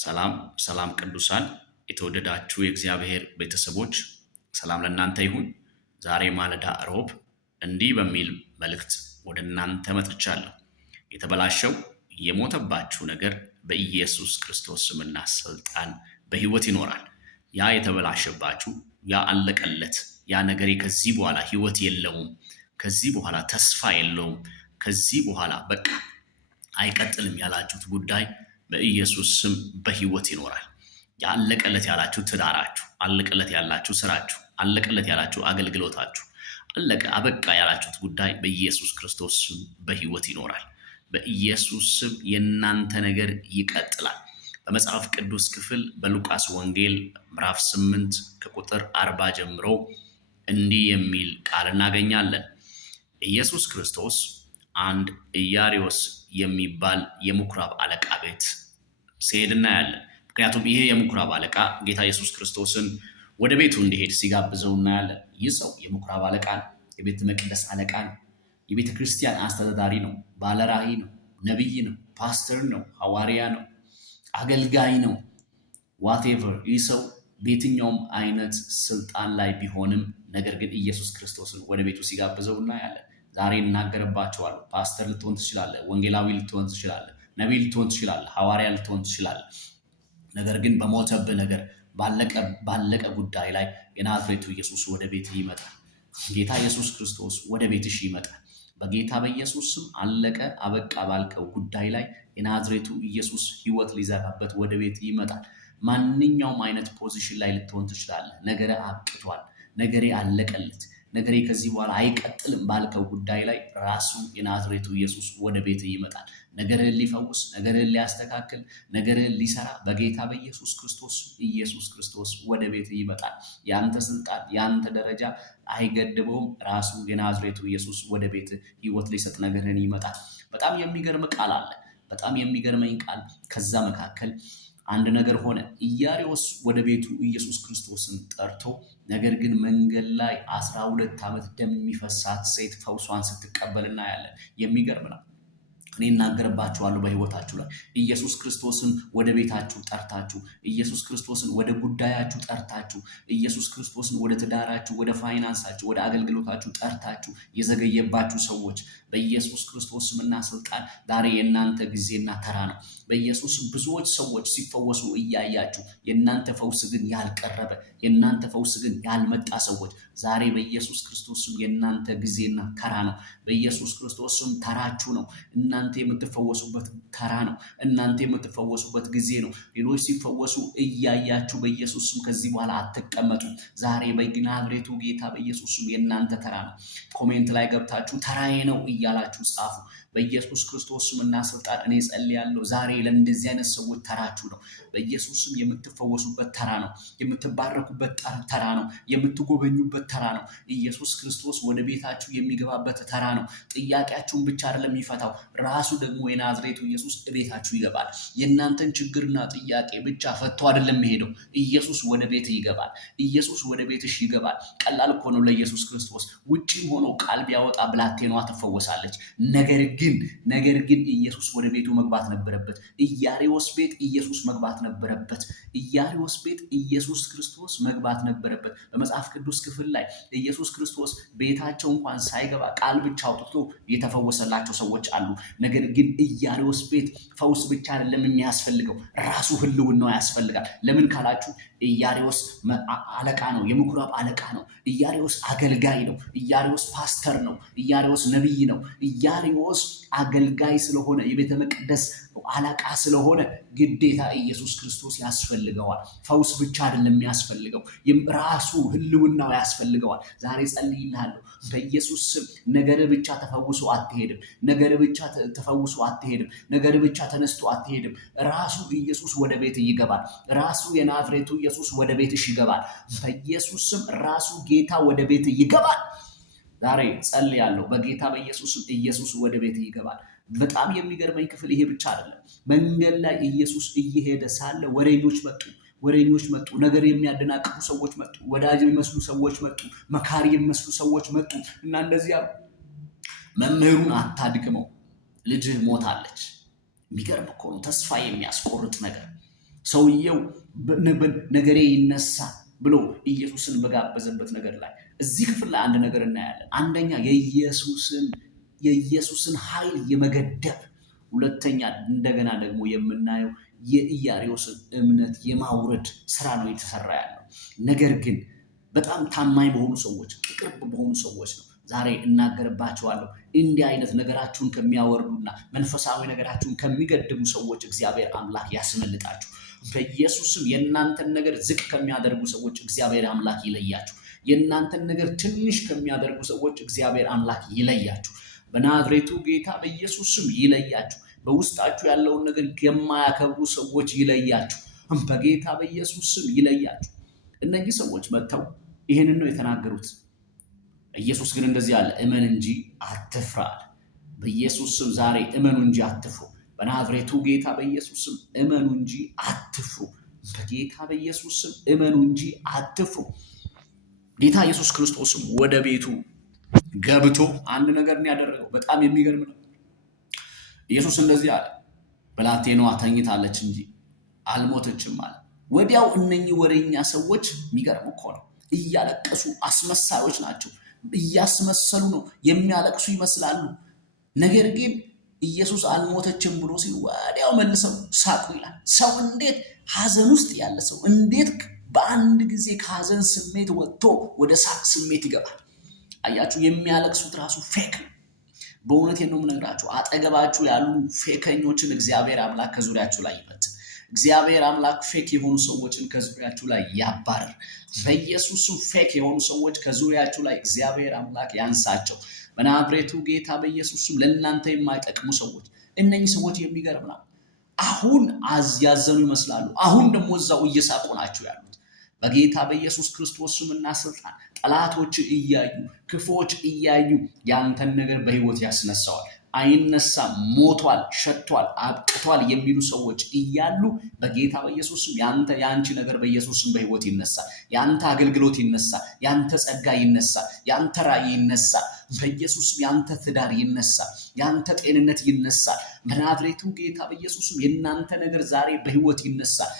ሰላም ሰላም ቅዱሳን የተወደዳችሁ የእግዚአብሔር ቤተሰቦች ሰላም ለእናንተ ይሁን። ዛሬ ማለዳ ሮብ እንዲህ በሚል መልእክት ወደ እናንተ መጥቻለሁ። የተበላሸው የሞተባችሁ ነገር በኢየሱስ ክርስቶስ ስምና ስልጣን በህይወት ይኖራል። ያ የተበላሸባችሁ ያ አለቀለት ያ ነገሬ ከዚህ በኋላ ህይወት የለውም፣ ከዚህ በኋላ ተስፋ የለውም፣ ከዚህ በኋላ በቃ አይቀጥልም ያላችሁት ጉዳይ በኢየሱስ ስም በህይወት ይኖራል። ያለቀለት ያላችሁ ትዳራችሁ፣ አለቀለት ያላችሁ ስራችሁ፣ አለቀለት ያላችሁ አገልግሎታችሁ፣ አለቀ አበቃ ያላችሁት ጉዳይ በኢየሱስ ክርስቶስ ስም በህይወት ይኖራል። በኢየሱስ ስም የእናንተ ነገር ይቀጥላል። በመጽሐፍ ቅዱስ ክፍል በሉቃስ ወንጌል ምዕራፍ 8 ከቁጥር 40 ጀምሮ እንዲህ የሚል ቃል እናገኛለን። ኢየሱስ ክርስቶስ አንድ ኢያሪዎስ የሚባል የምኩራብ አለቃ ቤት ሲሄድ እናያለን። ምክንያቱም ይሄ የምኩራብ አለቃ ጌታ ኢየሱስ ክርስቶስን ወደ ቤቱ እንዲሄድ ሲጋብዘው እናያለን። ይህ ሰው የምኩራብ አለቃ ነው፣ የቤተ መቅደስ አለቃ ነው፣ የቤተ ክርስቲያን አስተዳዳሪ ነው፣ ባለራዕይ ነው፣ ነቢይ ነው፣ ፓስተር ነው፣ ሐዋርያ ነው፣ አገልጋይ ነው። ዋቴቨር ይህ ሰው በየትኛውም አይነት ስልጣን ላይ ቢሆንም ነገር ግን ኢየሱስ ክርስቶስን ወደ ቤቱ ሲጋብዘው እናያለን። ዛሬ እናገርባቸዋለሁ። ፓስተር ልትሆን ትችላለህ፣ ወንጌላዊ ልትሆን ትችላለህ፣ ነቢይ ልትሆን ትችላለህ፣ ሐዋርያ ልትሆን ትችላለህ። ነገር ግን በሞተብህ ነገር ባለቀ ጉዳይ ላይ የናዝሬቱ ኢየሱስ ወደ ቤትህ ይመጣል። ጌታ ኢየሱስ ክርስቶስ ወደ ቤትሽ ይመጣል። በጌታ በኢየሱስ ስም አለቀ አበቃ ባልከው ጉዳይ ላይ የናዝሬቱ ኢየሱስ ህይወት ሊዘራበት ወደ ቤትህ ይመጣል። ማንኛውም አይነት ፖዚሽን ላይ ልትሆን ትችላለህ። ነገሬ አብቅቷል፣ ነገሬ አለቀለት፣ ነገሬ ከዚህ በኋላ አይቀጥልም ባልከው ጉዳይ ላይ ራሱ የናዝሬቱ ኢየሱስ ወደ ቤት ይመጣል። ነገርህን ሊፈውስ፣ ነገርህን ሊያስተካክል፣ ነገርህን ሊሰራ በጌታ በኢየሱስ ክርስቶስ ኢየሱስ ክርስቶስ ወደ ቤት ይመጣል። ያንተ ስልጣን ያንተ ደረጃ አይገድበውም። ራሱ የናዝሬቱ ኢየሱስ ወደ ቤት ህይወት ሊሰጥ ነገርህን ይመጣል። በጣም የሚገርም ቃል አለ። በጣም የሚገርመኝ ቃል ከዛ መካከል አንድ ነገር ሆነ። ኢያሪዎስ ወደ ቤቱ ኢየሱስ ክርስቶስን ጠርቶ ነገር ግን መንገድ ላይ 12 ዓመት ደም የሚፈሳት ሴት ፈውሷን ስትቀበል እናያለን። የሚገርም ነው። እኔ እናገርባችኋለሁ በህይወታችሁ ላይ ኢየሱስ ክርስቶስን ወደ ቤታችሁ ጠርታችሁ፣ ኢየሱስ ክርስቶስን ወደ ጉዳያችሁ ጠርታችሁ፣ ኢየሱስ ክርስቶስን ወደ ትዳራችሁ፣ ወደ ፋይናንሳችሁ፣ ወደ አገልግሎታችሁ ጠርታችሁ የዘገየባችሁ ሰዎች በኢየሱስ ክርስቶስ ስምና ስልጣን ዛሬ የእናንተ ጊዜና ተራ ነው። በኢየሱስ ብዙዎች ሰዎች ሲፈወሱ እያያችሁ የእናንተ ፈውስ ግን ያልቀረበ፣ የእናንተ ፈውስ ግን ያልመጣ ሰዎች ዛሬ በኢየሱስ ክርስቶስ ስም የእናንተ ጊዜና ተራ ነው። በኢየሱስ ክርስቶስ ስም ተራችሁ ነው። እናንተ የምትፈወሱበት ተራ ነው። እናንተ የምትፈወሱበት ጊዜ ነው። ሌሎች ሲፈወሱ እያያችሁ በኢየሱስ ስም ከዚህ በኋላ አትቀመጡ። ዛሬ በናዝሬቱ ጌታ በኢየሱስ ስም የእናንተ ተራ ነው። ኮሜንት ላይ ገብታችሁ ተራዬ ነው እያላችሁ ጻፉ። በኢየሱስ ክርስቶስ ስምና ስልጣን እኔ ጸልያለሁ። ዛሬ ለእንደዚህ አይነት ሰዎች ተራችሁ ነው። በኢየሱስ ስም የምትፈወሱበት ተራ ነው። የምትባረኩበት ተራ ነው። የምትጎበኙበት ተራ ነው። ኢየሱስ ክርስቶስ ወደ ቤታችሁ የሚገባበት ተራ ነው። ጥያቄያችሁን ብቻ አይደለም የሚፈታው፣ ራሱ ደግሞ የናዝሬቱ ኢየሱስ ቤታችሁ ይገባል። የእናንተን ችግርና ጥያቄ ብቻ ፈቶ አይደለም የሚሄደው። ኢየሱስ ወደ ቤት ይገባል። ኢየሱስ ወደ ቤትሽ ይገባል። ቀላል እኮ ነው ለኢየሱስ ክርስቶስ። ውጪም ሆኖ ቃል ቢያወጣ ብላቴኗ ትፈወሳለች። ነገር ግን ኢየሱስ ወደ ቤቱ መግባት ነበረበት። ኢያሪዎስ ቤት ኢየሱስ መግባት ነበረበት። ኢያሪዎስ ቤት ኢየሱስ ክርስቶስ መግባት ነበረበት። በመጽሐፍ ቅዱስ ክፍል ላይ ኢየሱስ ክርስቶስ ቤታቸው እንኳን ሳይገባ ቃል ብቻ አውጥቶ የተፈወሰላቸው ሰዎች አሉ። ነገር ግን ኢያሪዎስ ቤት ፈውስ ብቻ አይደለም የሚያስፈልገው፣ ራሱ ህልውናው ያስፈልጋል። ለምን ካላችሁ ኢያሪዎስ አለቃ ነው፣ የምኩራብ አለቃ ነው። ኢያሪዎስ አገልጋይ ነው። ኢያሪዎስ ፓስተር ነው። ኢያሪዎስ ነቢይ ነው። ኢያሪዎስ አገልጋይ ስለሆነ የቤተ መቅደስ አለቃ ስለሆነ ግዴታ ኢየሱስ ክርስቶስ ያስፈልገዋል። ፈውስ ብቻ አይደለም የሚያስፈልገው፣ ራሱ ህልውናው ያስፈልገዋል። ዛሬ ጸልይልሃለሁ በኢየሱስ ስም ነገር ብቻ ተፈውሶ አትሄድም። ነገር ብቻ ተፈውሶ አትሄድም። ነገር ብቻ ተነስቶ አትሄድም። ራሱ ኢየሱስ ወደ ቤት ይገባል። ራሱ የናዝሬቱ ኢየሱስ ወደ ቤትሽ ይገባል። በኢየሱስ ስም ራሱ ጌታ ወደ ቤት ይገባል። ዛሬ ጸልያለሁ በጌታ በኢየሱስ ስም ኢየሱስ ወደ ቤት ይገባል። በጣም የሚገርመኝ ክፍል ይሄ ብቻ አይደለም። መንገድ ላይ ኢየሱስ እየሄደ ሳለ ወሬኞች መጡ። ነገር የሚያደናቅፉ ሰዎች መጡ። ወዳጅ የሚመስሉ ሰዎች መጡ። መካሪ የሚመስሉ ሰዎች መጡ እና እንደዚህ ያሉ መምህሩን አታድክመው፣ ልጅህ ሞታለች። የሚገርም እኮ ነው። ተስፋ የሚያስቆርጥ ነገር። ሰውየው ነገሬ ይነሳ ብሎ ኢየሱስን በጋበዘበት ነገር ላይ እዚህ ክፍል ላይ አንድ ነገር እናያለን። አንደኛ የኢየሱስን ኃይል የመገደብ፣ ሁለተኛ እንደገና ደግሞ የምናየው የኢያሪዮስን እምነት የማውረድ ስራ ነው የተሰራ ያለው። ነገር ግን በጣም ታማኝ በሆኑ ሰዎች፣ ቅርብ በሆኑ ሰዎች ነው ዛሬ እናገርባቸዋለሁ። እንዲህ አይነት ነገራችሁን ከሚያወርዱና መንፈሳዊ ነገራችሁን ከሚገድቡ ሰዎች እግዚአብሔር አምላክ ያስመልጣችሁ። በኢየሱስም የእናንተን ነገር ዝቅ ከሚያደርጉ ሰዎች እግዚአብሔር አምላክ ይለያችሁ። የእናንተን ነገር ትንሽ ከሚያደርጉ ሰዎች እግዚአብሔር አምላክ ይለያችሁ። በናዝሬቱ ጌታ በኢየሱስም ይለያችሁ። በውስጣችሁ ያለውን ነገር የማያከብሩ ሰዎች ይለያችሁ። በጌታ በኢየሱስም ይለያችሁ። እነዚህ ሰዎች መጥተው ይህንን ነው የተናገሩት። ኢየሱስ ግን እንደዚህ አለ፣ እመን እንጂ አትፍራ። በኢየሱስ ስም ዛሬ እመኑ እንጂ አትፍሩ። በናዝሬቱ ጌታ በኢየሱስ ስም እመኑ እንጂ አትፍሩ። በጌታ በኢየሱስ ስም እመኑ እንጂ አትፍሩ። ጌታ ኢየሱስ ክርስቶስም ወደ ቤቱ ገብቶ አንድ ነገር ያደረገው በጣም የሚገርም ነው። ኢየሱስ እንደዚህ አለ፣ ብላቴናዋ ተኝታለች እንጂ አልሞተችም አለ። ወዲያው እነኚህ ወሬኛ ሰዎች የሚገርም እኮ ነው፣ እያለቀሱ አስመሳዮች ናቸው። እያስመሰሉ ነው፣ የሚያለቅሱ ይመስላሉ። ነገር ግን ኢየሱስ አልሞተችም ብሎ ሲል ወዲያው መልሰው ሳቁ ይላል። ሰው እንዴት ሐዘን ውስጥ ያለ ሰው እንዴት በአንድ ጊዜ ከሐዘን ስሜት ወጥቶ ወደ ሳቅ ስሜት ይገባል? አያችሁ፣ የሚያለቅሱት ራሱ ፌክ ነው። በእውነት ነው የምነግራችሁ፣ አጠገባችሁ ያሉ ፌከኞችን እግዚአብሔር አምላክ ከዙሪያችሁ ላይ ይበትን። እግዚአብሔር አምላክ ፌክ የሆኑ ሰዎችን ከዙሪያችሁ ላይ ያባርር። በኢየሱስም ፌክ የሆኑ ሰዎች ከዙሪያችሁ ላይ እግዚአብሔር አምላክ ያንሳቸው። በናዝሬቱ ጌታ በኢየሱስም ለእናንተ የማይጠቅሙ ሰዎች፣ እነኚህ ሰዎች የሚገርም ነው። አሁን ያዘኑ ይመስላሉ፣ አሁን ደግሞ እዛው እየሳቁ ናቸው ያሉት። በጌታ በኢየሱስ ክርስቶስ ስምና ስልጣን ጠላቶች እያዩ ክፉዎች እያዩ ያንተን ነገር በህይወት ያስነሳዋል። አይነሳም፣ ሞቷል፣ ሸቷል፣ አብቅቷል የሚሉ ሰዎች እያሉ በጌታ በኢየሱስ ስም ያንቺ ነገር በኢየሱስ ስም በህይወት ይነሳል። ያንተ አገልግሎት ይነሳል። ያንተ ጸጋ ይነሳል። ያንተ ራእይ ይነሳል። በኢየሱስ ስም ያንተ ትዳር ይነሳል። ያንተ ጤንነት ይነሳል። በናዝሬቱ ጌታ በኢየሱስ ስም የናንተ ነገር ዛሬ በህይወት ይነሳል።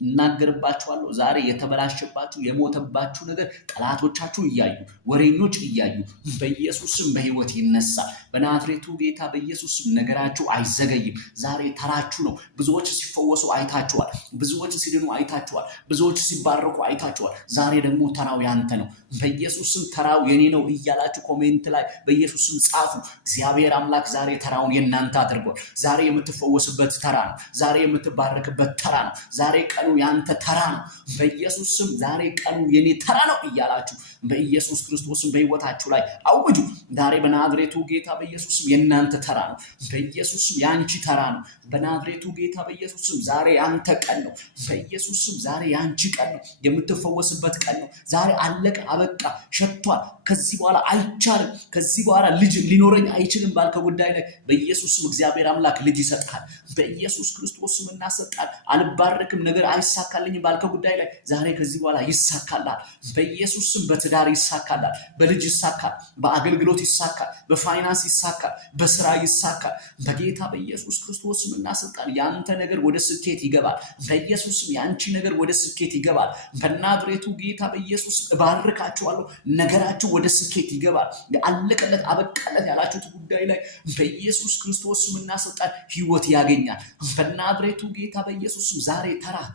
እናገርባችኋለሁ። ዛሬ የተበላሸባችሁ የሞተባችሁ ነገር ጠላቶቻችሁ እያዩ ወሬኞች እያዩ በኢየሱስም በህይወት ይነሳል። በናዝሬቱ ጌታ በኢየሱስም ነገራችሁ አይዘገይም። ዛሬ ተራችሁ ነው። ብዙዎች ሲፈወሱ አይታችኋል። ብዙዎች ሲድኑ አይታችኋል። ብዙዎች ሲባረኩ አይታችኋል። ዛሬ ደግሞ ተራው ያንተ ነው። በኢየሱስም ተራው የኔ ነው እያላችሁ ኮሜንት ላይ በኢየሱስም ጻፉ። እግዚአብሔር አምላክ ዛሬ ተራውን የናንተ አድርጓል። ዛሬ የምትፈወስበት ተራ ነው። ዛሬ የምትባረክበት ተራ ነው። ዛሬ ቀኑ ያንተ ተራ ነው። በኢየሱስ ስም ዛሬ ቀኑ የኔ ተራ ነው እያላችሁ በኢየሱስ ክርስቶስም በህይወታችሁ ላይ አውጁ። ዛሬ በናዝሬቱ ጌታ በኢየሱስ ስም የናንተ ተራ ነው። በኢየሱስ ስም ያንቺ ተራ ነው። በናዝሬቱ ጌታ በኢየሱስ ስም ዛሬ ያንተ ቀን ነው። በኢየሱስ ስም ዛሬ ያንቺ ቀን ነው። የምትፈወስበት ቀን ነው። ዛሬ አለቀ፣ አበቃ፣ ሸቷል፣ ከዚህ በኋላ አይቻልም፣ ከዚህ በኋላ ልጅ ሊኖረኝ አይችልም ባልከው ጉዳይ ላይ በኢየሱስ ስም እግዚአብሔር አምላክ ልጅ ይሰጣል። በኢየሱስ ክርስቶስ ስም እናሰጣል። አልባረክም፣ ነገር አይሳካልኝም ባልከው ጉዳይ ላይ ዛሬ ከዚህ በኋላ ይሳካላል። በኢየሱስ ስም በትዳር ይሳካላል፣ በልጅ ይሳካል፣ በአገልግሎት ይሳካል፣ በፋይናንስ ይሳካል፣ በስራ ይሳካል። በጌታ በኢየሱስ ክርስቶስ ስም እናሰጣል። ያንተ ነገር ወደ ስኬት ይገባል። በኢየሱስ ስም ያንቺ ነገር ወደ ስኬት ይገባል። በናዝሬቱ ጌታ በኢየሱስ እባርካችኋለሁ። ነገራችሁ ወደ ስኬት ይገባል። አለቀለት፣ አበቃለት ያላችሁት ጉዳይ ላይ በኢየሱስ ክርስቶስ ስም እናሰጣል። ህይወት ያገኛል። በናዝሬቱ ጌታ በኢየሱስ ስም ዛሬ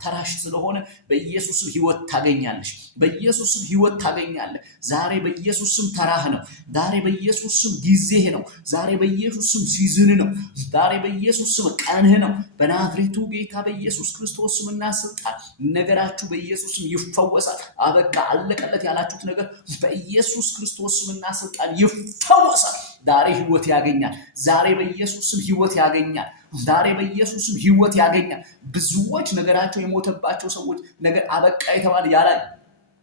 ተራሽ ስለሆነ በኢየሱስ ስም ህይወት ታገኛለሽ። በኢየሱስ ስም ህይወት ታገኛለህ። ዛሬ በኢየሱስ ስም ተራህ ነው። ዛሬ በኢየሱስ ስም ጊዜህ ነው። ዛሬ በኢየሱስ ስም ሲዝን ነው። ዛሬ በኢየሱስ ስም ቀንህ ነው። በናዝሬቱ ጌታ በኢየሱስ ክርስቶስ ስምና ስልጣን ነገራችሁ በኢየሱስ ስም ይፈወሳል። አበቃ አለቀለት ያላችሁት ነገር በኢየሱስ ክርስቶስ ስምና ስልጣን ይፈወሳል። ዛሬ ህይወት ያገኛል። ዛሬ በኢየሱስ ስም ህይወት ያገኛል። ዛሬ በኢየሱስ ስም ህይወት ያገኛል። ብዙዎች ነገራቸው የሞተባቸው ሰዎች ነገር አበቃ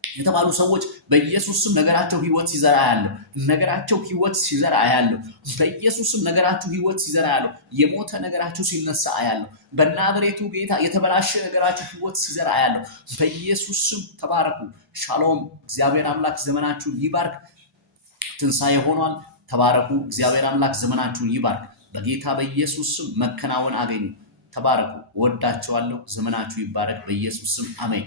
የተባሉ ሰዎች በኢየሱስ ስም ነገራቸው ህይወት ሲዘራ ያለው ነገራቸው ህይወት ሲዘራ ያለው በኢየሱስ ስም ነገራቸው ህይወት ሲዘራ ያለው የሞተ ነገራቸው ሲነሳ ያለው በናዝሬቱ ጌታ የተበላሸ ነገራቸው ህይወት ሲዘራ ያለው በኢየሱስ ስም ተባረኩ። ሻሎም። እግዚአብሔር አምላክ ዘመናችሁን ይባርክ። ትንሣኤ ሆኗል። ተባረኩ። እግዚአብሔር አምላክ ዘመናችሁን ይባርክ። በጌታ በኢየሱስ ስም መከናወን አገኙ። ተባረኩ። ወዳችኋለሁ። ዘመናችሁ ይባረክ። በኢየሱስ ስም አሜን።